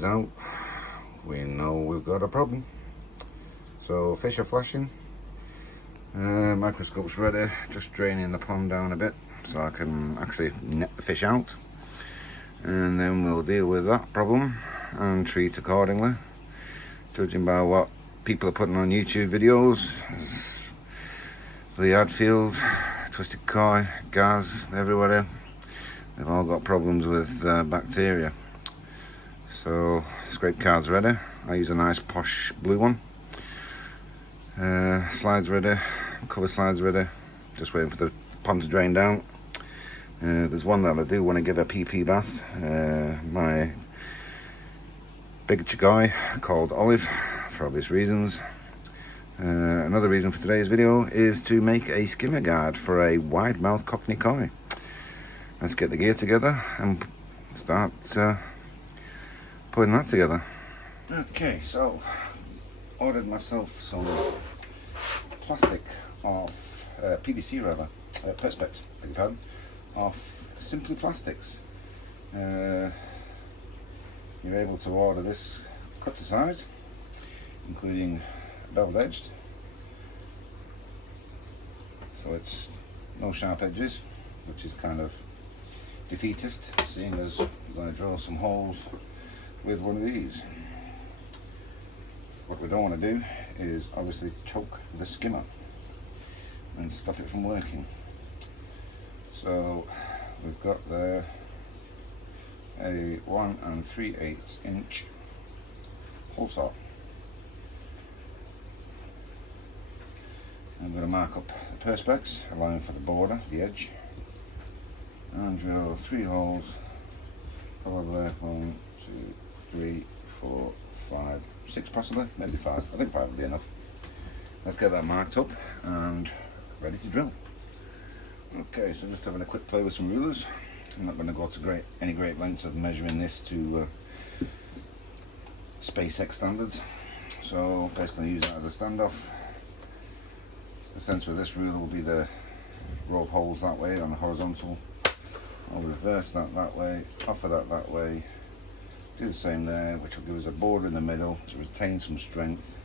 is out, we know we've got a problem. So fish are flashing, microscope's ready, just draining the pond down a bit so I can actually net the fish out, and then we'll deal with that problem and treat accordingly, judging by what people are putting on YouTube videos. The Hadfield, twisted koi, gaz, everywhere, they've all got problems with bacteria. So scrape card's ready. I use a nice posh blue one. Slides ready, cover slides ready, just waiting for the pond to drain down. There's one that I do want to give a PP bath, my big chigoi called Olive, for obvious reasons. Another reason for today's video is to make a skimmer guard for a wide mouth cockney koi. Let's get the gear together and start putting that together. Okay, so ordered myself some plastic off PVC rather, perspex, beg your pardon, off Simply Plastics. You're able to order this cut to size, including beveled edged, so it's no sharp edges, which is kind of defeatist, seeing as I draw some holes with one of these. What we don't want to do is obviously choke the skimmer and stop it from working. So we've got there a 1 3/8 inch hole saw. I'm going to mark up the perspex, allowing for the border, the edge, and drill 3 holes, probably 1, 2, 3, 4, 5, 6 possibly, maybe 5. I think 5 would be enough. Let's get that marked up and ready to drill. Okay, so just having a quick play with some rulers. I'm not going to go to any great lengths of measuring this to SpaceX standards, so basically use that as a standoff. The centre of this ruler will be the row of holes that way on the horizontal. I'll reverse that way, offer that way, do the same there, which will give us a border in the middle to retain some strength,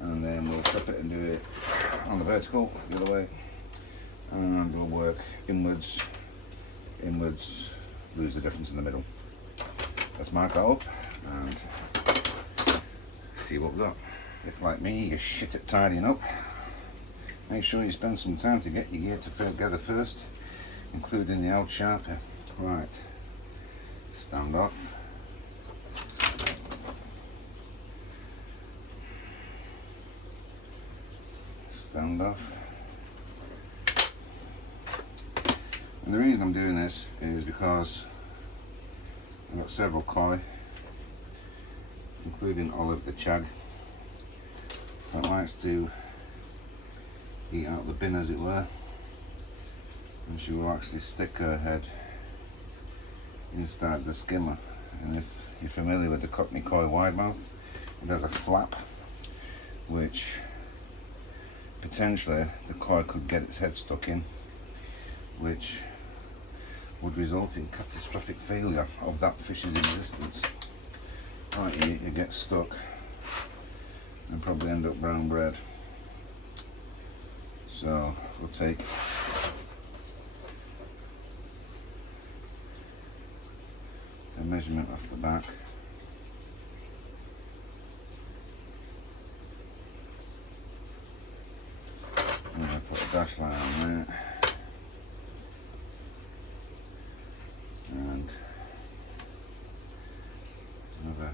and then we'll flip it and do it on the vertical the other way, and we'll work inwards, lose the difference in the middle. Let's mark that up and see what we've got. If, like me, you're shit at tidying up, make sure you spend some time to get your gear together first, including the old sharpie. Right, stand off. Stand off. And the reason I'm doing this is because I've got several koi, including Olive the Chag, that likes to eat out the bin, as it were, and she will actually stick her head inside the skimmer. And if you're familiar with the cockney koi wide mouth, it has a flap which potentially the koi could get its head stuck in, which would result in catastrophic failure of that fish's existence. i.e. it gets stuck and probably end up brown bread. So we'll take a measurement off the back. I'm going to put a dash line on there, and another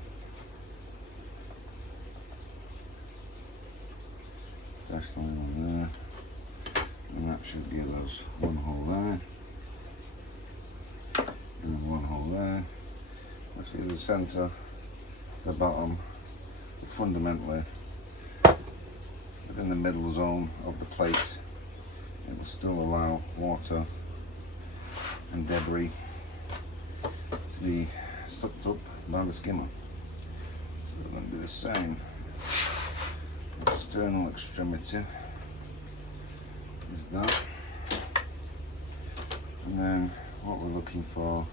dash line on there. And that should give us one hole there, and one hole there. Let's see the centre, the bottom, fundamentally within the middle zone of the plate. It will still allow water and debris to be sucked up by the skimmer. So we're going to do the same. External extremity is that, and then what we're looking for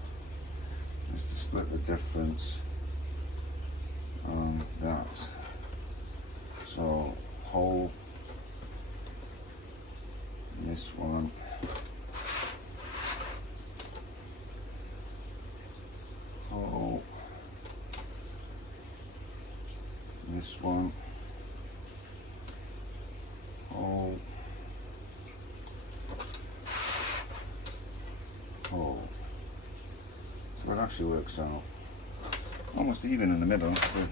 is to split the difference on that. So hole in this one, hole in this one, hole, hole. So it actually works out almost even in the middle with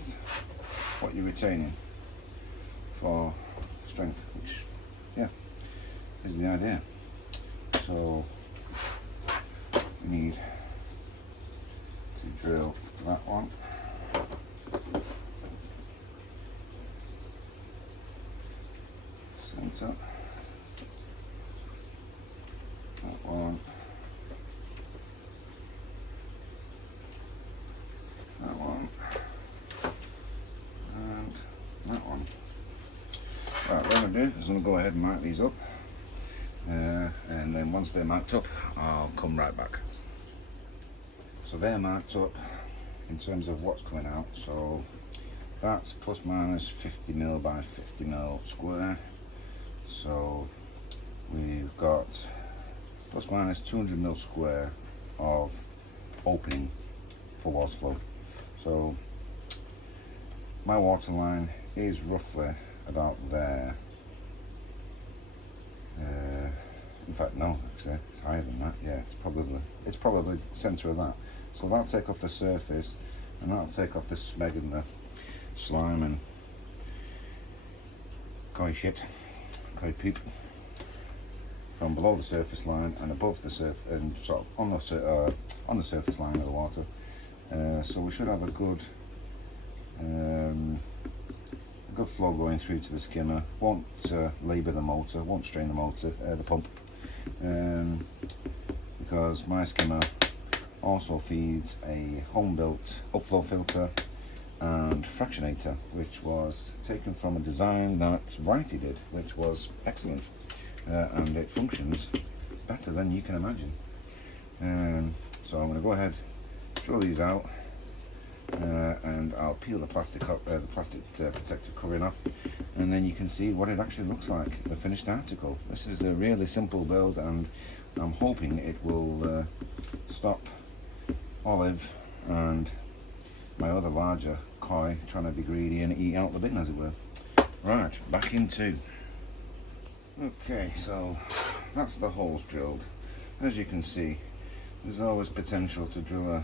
what you're retaining for strength, which, yeah, is the idea. So we need to drill that one. Center. That one. That one. And that one. Right, what I'm going to do is I'm going to go ahead and mark these up. And then once they're marked up, I'll come right back. So they're marked up in terms of what's coming out. So that's plus minus 50mm by 50mm square. So we've got plus minus 200mm square of opening for water flow. So my water line is roughly about there. In fact, no, actually, it's higher than that. Yeah, it's probably centre of that. So that'll take off the surface, and that'll take off the smeg and the slime and koi shit, koi poop from below the surface line and above the surface, and sort of on the surface line of the water. So we should have a good flow going through to the skimmer. Won't labour the motor, won't strain the motor, the pump, because my skimmer also feeds a home-built upflow filter and fractionator, which was taken from a design that Whitey did, which was excellent, and it functions better than you can imagine. So I'm going to go ahead, drill these out, and I'll peel the plastic protective covering off, and then you can see what it actually looks like, the finished article. This is a really simple build, and I'm hoping it will stop Olive and my other larger koi trying to be greedy and eat out the bin, as it were. Right, back into. Okay, so that's the holes drilled. As you can see, there's always potential to drill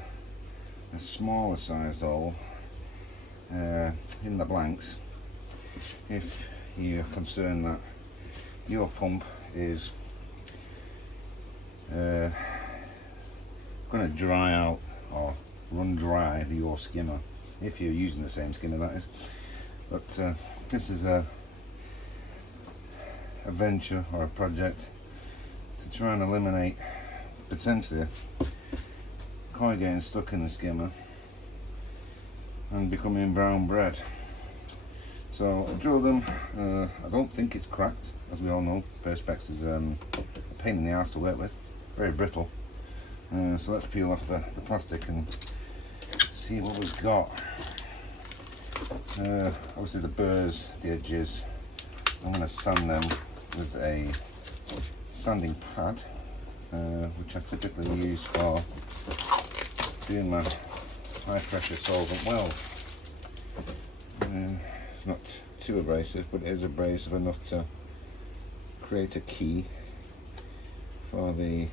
a smaller sized hole in the blanks if you're concerned that your pump is going to dry out or run dry your skimmer, if you're using the same skimmer, that is. But this is a venture or a project to try and eliminate potentially koi getting stuck in the skimmer and becoming brown bread. So I drilled them. I don't think it's cracked. As we all know, perspex is a pain in the ass to work with, very brittle. So let's peel off the plastic and see what we've got. Obviously the burrs, the edges, I'm going to sand them with a sanding pad, which I typically use for doing my high pressure solvent welds. It's not too abrasive, but it is abrasive enough to create a key for the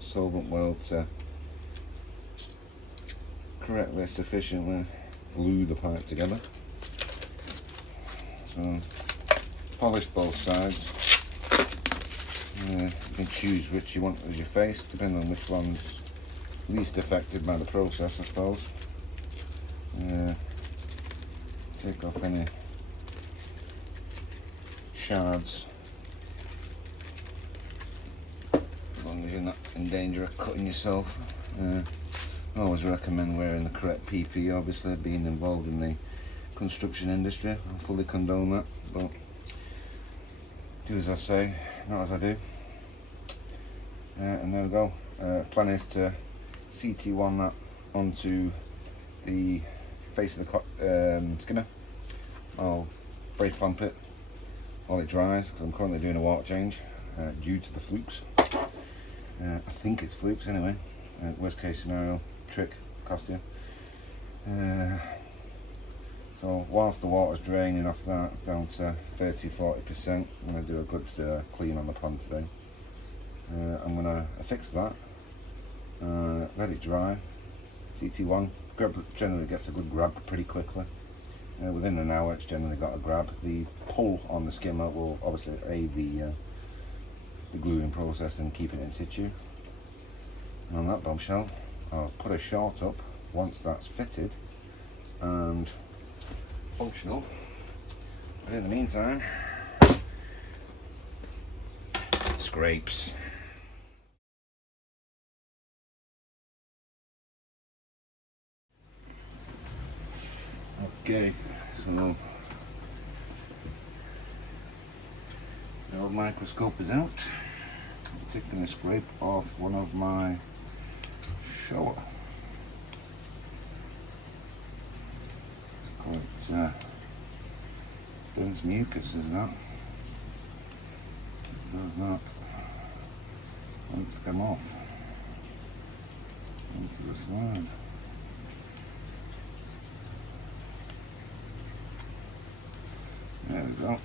solvent weld to correctly, sufficiently glue the pipe together. So polish both sides. You can choose which you want as your face, depending on which one's least affected by the process, I suppose. Take off any shards, as long as you're not in danger of cutting yourself. I always recommend wearing the correct PPE, obviously, being involved in the construction industry. I fully condone that, but do as I say, not as I do. And there we go. Plan is to CT1 that onto the face of the skimmer. I'll brace clamp it while it dries, because I'm currently doing a water change due to the flukes. I think it's flukes anyway. Worst case scenario, trick, cost you. So whilst the water's draining off that down to 30-40%, I'm going to do a good clean on the pond today. I'm going to affix that, let it dry. CT1 generally gets a good grab pretty quickly. Within an hour it's generally got a grab. The pull on the skimmer will obviously aid the gluing process and keeping it in situ. And on that bombshell, I'll put a short up once that's fitted and functional. But in the meantime, scrapes. Okay, so the old microscope is out. I'm taking a scrape off one of my shower. It's quite dense mucus, is that? It does not want to come off into the slide. There we go. A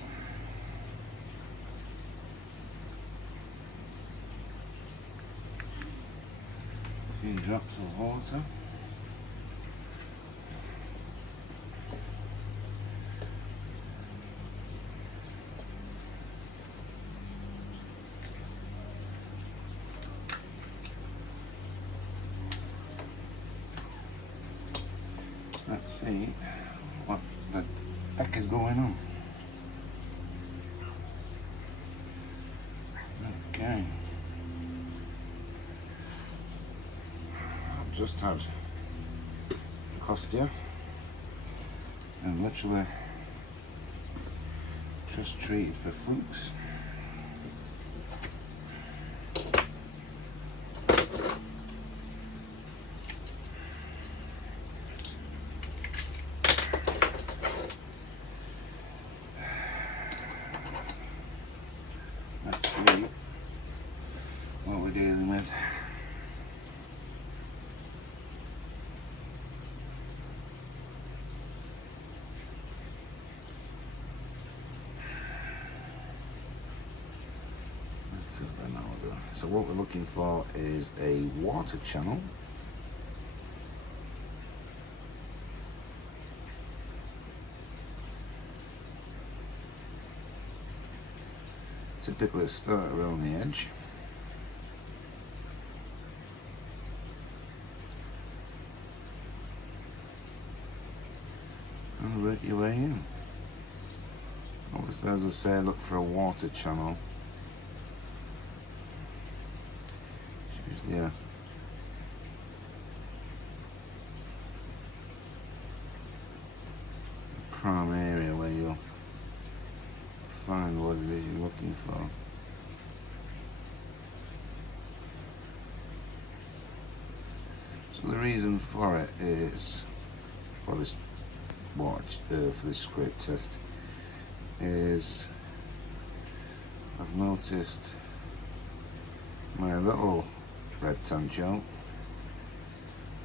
few drops of water. Let's see what the heck is going on. Okay. I've just had Costia and literally just treated for flukes. Let's see what we're dealing with. So what we're looking for is a water channel. Typically start around the edge. And work your way in. Obviously, as I say, look for a water channel. It's usually a prime area where you'll find what it is you're looking for. So the reason for it is, for this for this scrape test, is I've noticed my little red tancho,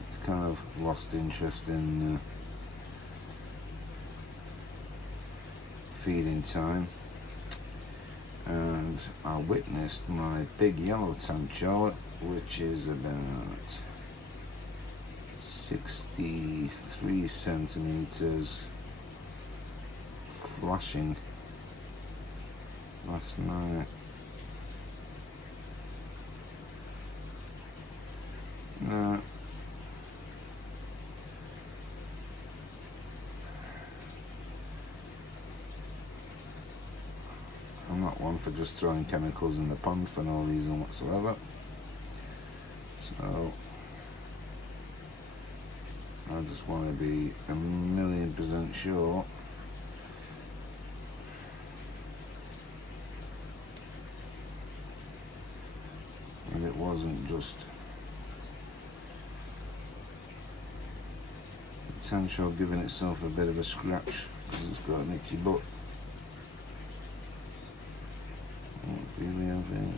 it's kind of lost interest in feeding time, and I witnessed my big yellow tancho, which is about 63 centimeters, flashing last night. Now, I'm not one for just throwing chemicals in the pond for no reason whatsoever, so I just want to be 1,000,000% sure that it wasn't just a potential of giving itself a bit of a scratch because it's got an itchy butt. What do we have here?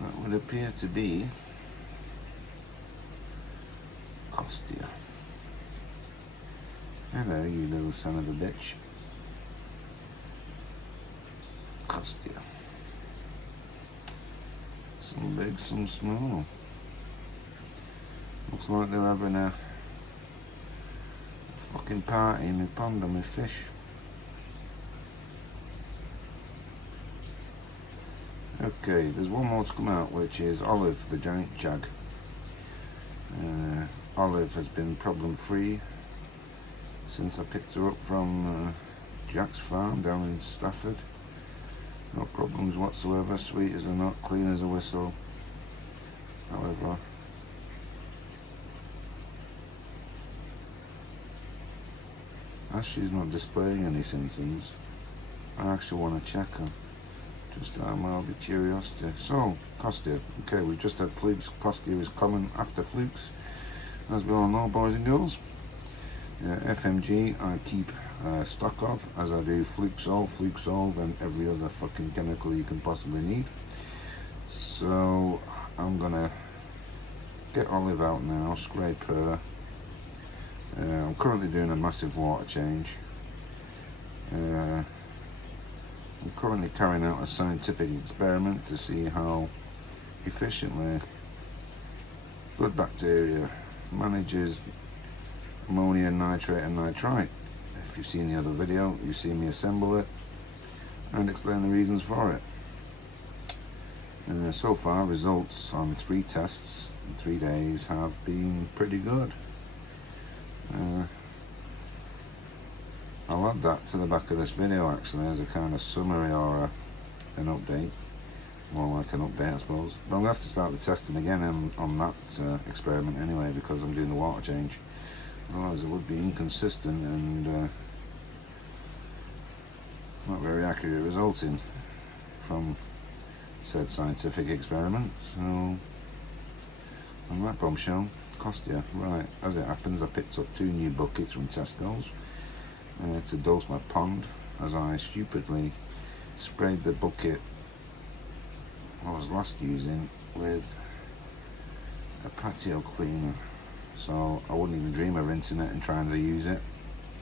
That would appear to be Costia. Hello, you little son of a bitch. Costia. Some big, some small. Looks like they're having a fucking party in my pond on my fish. Okay, there's one more to come out, which is Olive, the giant jag. Olive has been problem free since I picked her up from Jack's farm down in Stafford. No problems whatsoever, sweet as a nut, clean as a whistle. However, as she's not displaying any symptoms, I actually want to check her, just out of mild curiosity. So, Costia, okay, we've just had flukes. Costia is common after flukes, as we all know, boys and girls. FMG I keep stock of, as I do Fluke-Solve, and every other fucking chemical you can possibly need. So I'm gonna get Olive out now, scrape her. I'm currently doing a massive water change. I'm currently carrying out a scientific experiment to see how efficiently good bacteria manages ammonium nitrate and nitrite. If you've seen the other video, you've seen me assemble it and explain the reasons for it. So far, results on 3 tests in 3 days have been pretty good. I'll add that to the back of this video actually as a kind of summary or an update. More like an update, I suppose. But I'm going to have to start the testing again on that experiment anyway, because I'm doing the water change. Otherwise it would be inconsistent and not very accurate resulting from said scientific experiment. So on that bombshell, Costia. Right, as it happens, I picked up 2 new buckets from Tesco's to dose my pond, as I stupidly sprayed the bucket I was last using with a patio cleaner. So I wouldn't even dream of rinsing it and trying to use it.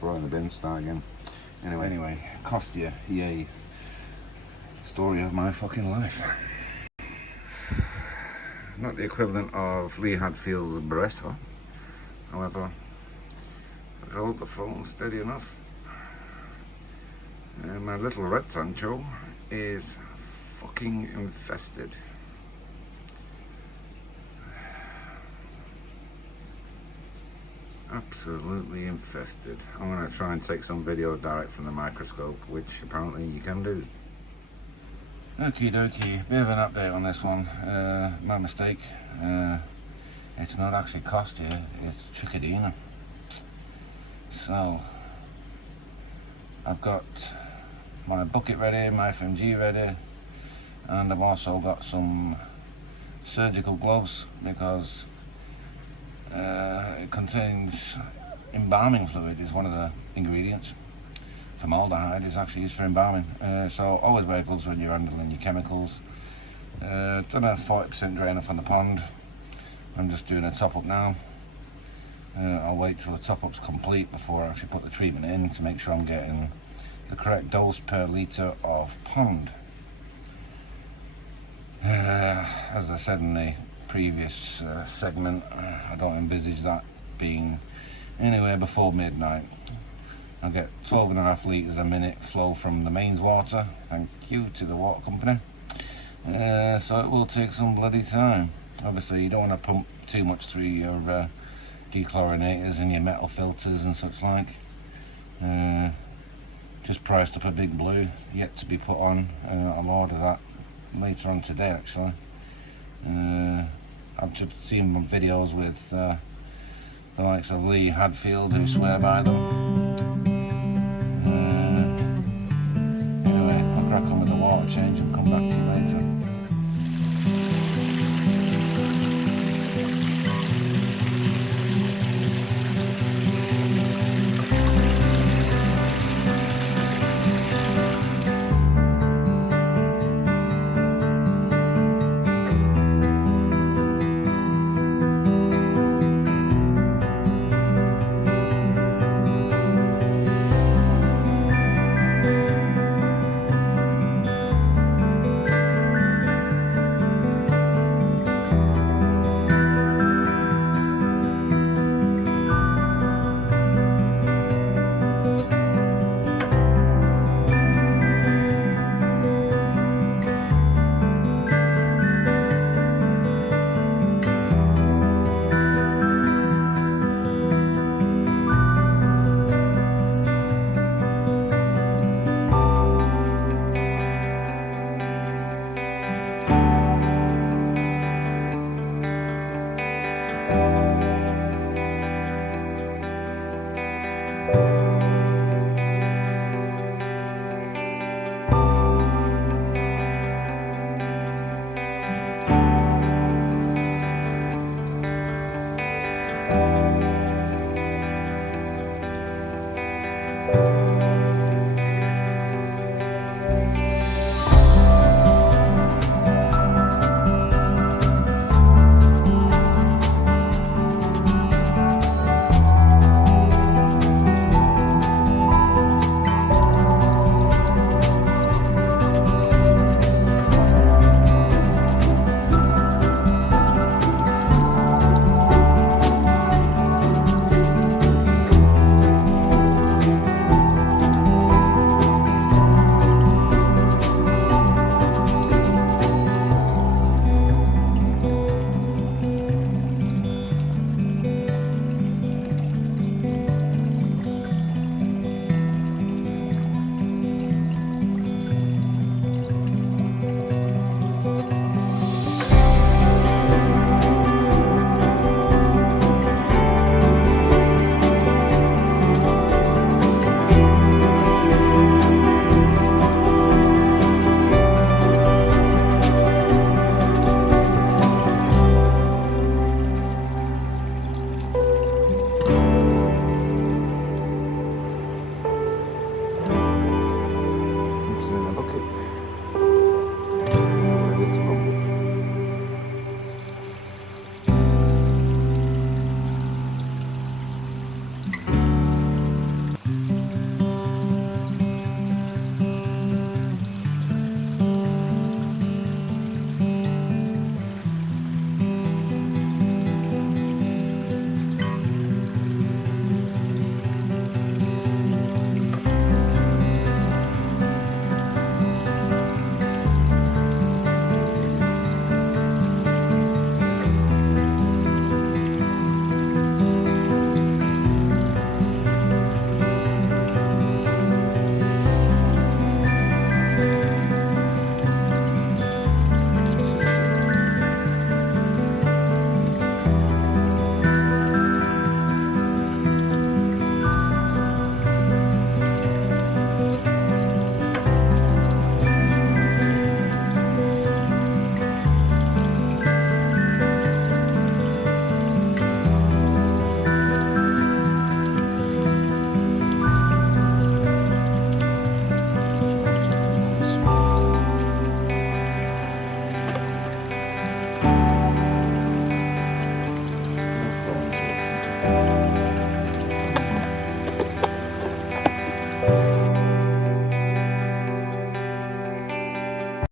Throw it in the bin, start again. Anyway, Costia, yay. Story of my fucking life. Not the equivalent of Lee Hadfield's Baressa. However, if I hold the phone steady enough, my little red tancho is fucking infested. Absolutely infested. I'm going to try and take some video direct from the microscope, which apparently you can do. Okie dokie, bit of an update on this one. My mistake. It's not actually Costia, it's Chickadina. So, I've got my bucket ready, my FMG ready, and I've also got some surgical gloves because it contains embalming fluid, is one of the ingredients. Formaldehyde is actually used for embalming. So always wear gloves when you're handling your chemicals. Done a 40% drain off on the pond. I'm just doing a top up now. I'll wait till the top up's complete before I actually put the treatment in to make sure I'm getting the correct dose per litre of pond. As I said in the previous segment, I don't envisage that being anywhere before midnight. I'll get 12.5 litres a minute flow from the mains water, thank you to the water company. So it will take some bloody time. Obviously you don't want to pump too much through your dechlorinators and your metal filters and such like. Just priced up a big blue, yet to be put on. I'll order that later on today actually. I've just seen videos with the likes of Lee Hadfield who swear by them. oil change and come back to you.